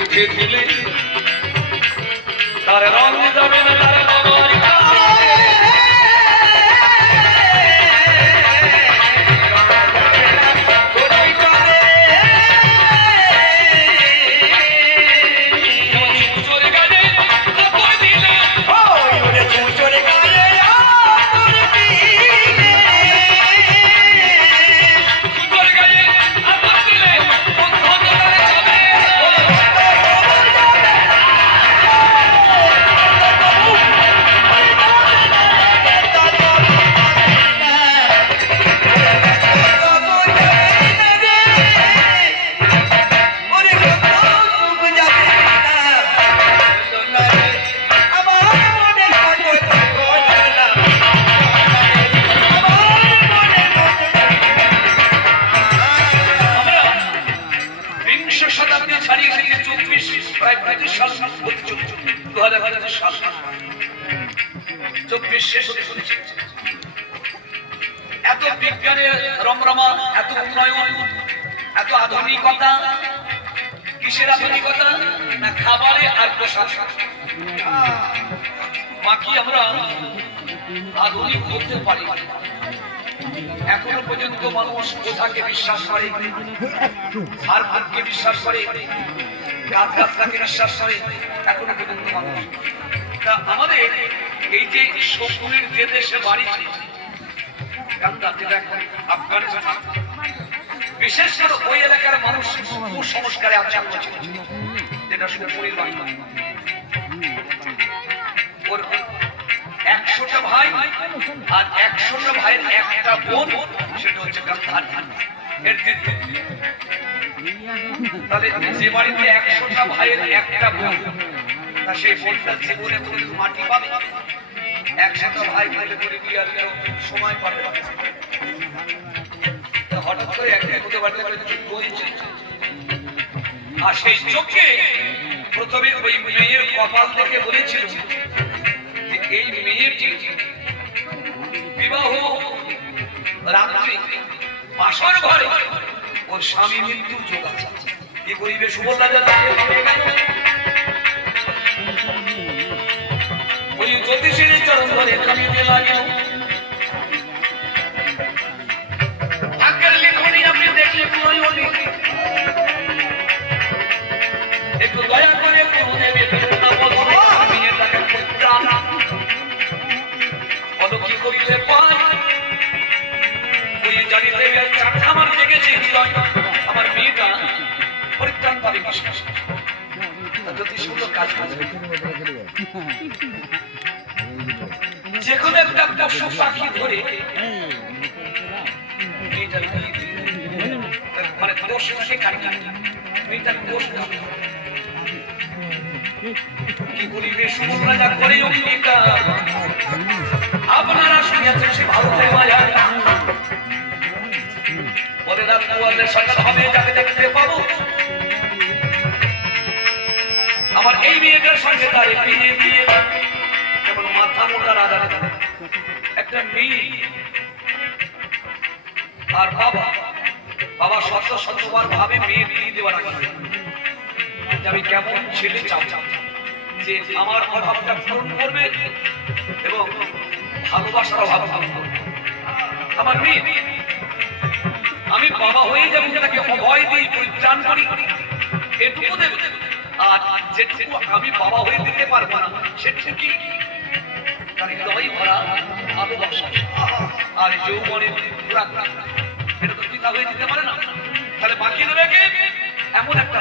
উঠে দিলে তার রং যাবে না তার এত বিজ্ঞানের রমরমা, এত উন্নয়ন, এত আধুনিকতা। কিসের আধুনিকতা? না খাবারে আর পোশাক। বাকি আমরা আধুনিক করতে পারি। এখনো পর্যন্ত মানুষ ওঝাকে বিশ্বাস করে, ঝাড়ফুঁককে বিশ্বাস করে, গাছগাছাকে বিশ্বাস করে। এখনো পর্যন্ত মানুষ আমাদের এই যে শকুনের যে দেশে বাড়ি আফগানিস্তান, বিশেষ করে ওই এলাকার মানুষ কুসংস্কারে আচ্ছন্ন ছিল, যেটা শকুনের বাড়ি। ওর 100টা ভাই আর 100টা ভাইয়ের একটা বোন, সেটা হচ্ছে গান্ধার। এর তাহলে যে বাড়িতে 100টা ভাইয়ের একটা বোন, সেই বোনটা জীবনে মাটি পাবে? 100টা ভাই মিলে করে বিয়ে সময় পাবে। হঠাৎ করে একটা হতে পারতে পারে যুদ্ধ হয়েছে, আর সেই চোখে প্রথমে ওই মেয়ের কপাল থেকে বলেছিল যে এই মেয়েটি বিবাহ রাত্রি বাসর ঘরে ওর স্বামী মৃত্যুর যোগ আছে। কি করিবে সুবলদা? ওই জ্যোতিষীর চরণ ধরে কামিতে লাগিল। ভাগ্যের লিখনি আপনি দেখলে একটু দয়া করে কি করিলে পায়? ওই জানিতে আমার জেগেছে হৃদয়, আমার মেয়েটা পরিত্রাণ পাবে বিশ্বাস। কাজ যে কোনো একটা পশু পাখি ধরে মানে দোষ থাকে কাটি, মেয়েটার দোষ কাটে। কি করিবে সুরাজা করে আপনারা শুনিয়াছেন সে ভারতের মায়ার বলে রাত পোয়ালে সকাল হবে, যাকে দেখতে পাবো। আমার এই মেয়েটার সঙ্গে তার বিয়ে দিয়ে যেমন মাথা মোটা রাজা একটা মেয়ে আর বাবা বাবা শতবার ভাবে মেয়ে বিয়ে দেওয়ার আগে আমি কেমন ছেলে চাও যে আমার অভাবটা পূরণ করবে এবং ভালোবাসার অভাব করবে। আমার মেয়ে, আমি বাবা হয়ে যাবো, তাকে অভয় দিই, পরিত্রাণ করি, এটুকু দেবে। আর যেটুকু আমি বাবা হয়ে দিতে পারবো না, সেটুকু তার হৃদয় ভরা ভালোবাসা আর যৌবনে এটা তো পিতা হয়ে দিতে পারে না। তাহলে বাকি দেবে কে? এমন একটা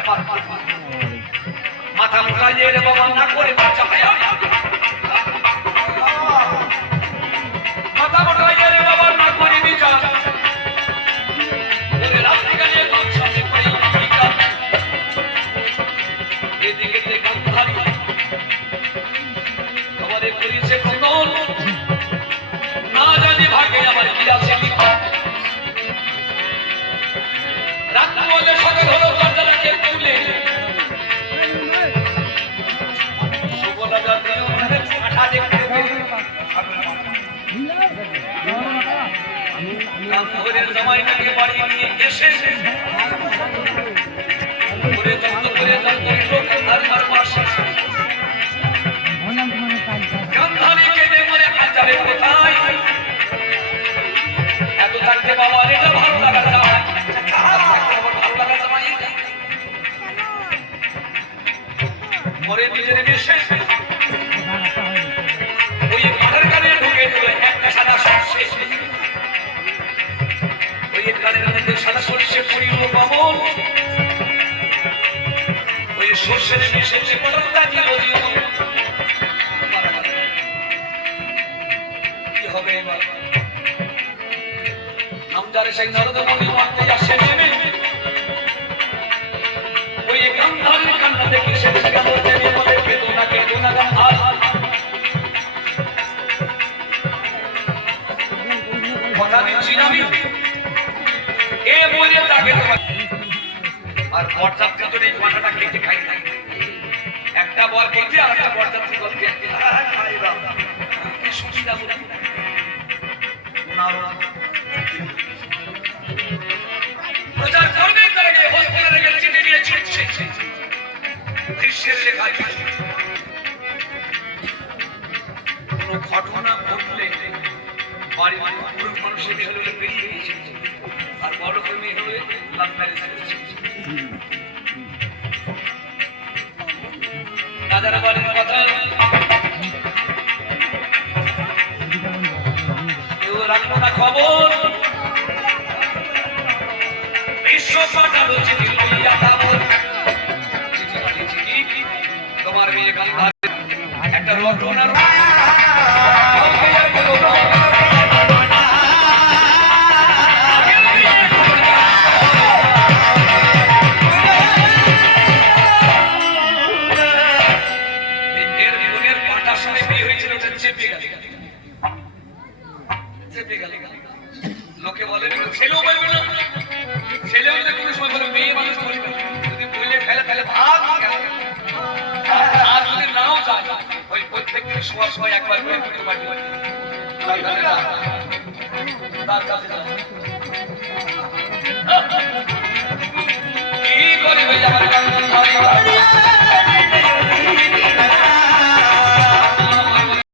মাথা মোটাই রে বাবা না করে বাচ্চা ভাই, মাথা মোটাই রে বাবা না করে বিচার। এদিকে আমাদের করিয়েছে কন্দন, না জানি ভাগে আমার কি আছে লিখা। রাত বলে সকাল হলো, দরজাটাকে তুলে সুবলা জাতীয় কাঁঠা দেখতে জামাইটাকে বাড়ি নিয়ে এসে করে যত্ন করে গান্ধার মাস গান্ধারী কেঁদে মরে আর যাবে কোথায়? এত থাকতে বাবা এটা ভালো লাগা যায়, ভালো লাগা জামাই মরে নিজের বেশে ওই মাঠের কানে ঢুকে দিল একটা সাদা সর্ষে, ওই কানের মধ্যে সাদা সর্ষে পড়িল বামন, ওই সর্ষের মিশে পড়া দিল জীবন। কি হবে এবার? আমদারে সেই নরদমণি মারতে আসে নেমে, ওই গান্ধারীর কান্না দেখে সে গেল তেমনি মনে বেদনা গান্ধার। কথা দিচ্ছি আমি এ বলে তাকে আর বরযাত্রী তোর এই কথাটা কেটে খাই নাই, একটা বর কেটে আর একটা বরযাত্রী বলকে খাইবা সুবিধা বলে প্রচার করবেন তারা গিয়ে হসপিটালে গেলে চিঠি নিয়ে ছুটছে দৃশ্যের লেখা কোনো ঘটনা ঘটলে বাড়ির পুরুষ মানুষের মেয়ে হলে বেরিয়ে গিয়েছে আর বড় মেয়ে হলে লাভ ম্যারেজ করেছে। রাজার বাড়ির কথা কেউ রাখলো না খবর, বিশ্ব পাঠালো চিঠি লইয়া খবর, চিঠি পাঠিয়েছি কি তোমার মেয়ে গান্ধার একটা রটনার লোকে বলে ছেলেও বলবে না, ছেলেও যদি কোনো সময় বলে মেয়ে মানুষ বলবে, যদি বলে ফেলে ফেলে ভাগ আর যদি নাও যায় ওই প্রত্যেক দিন সময় সময় একবার করে করতে পারবে তার কাছে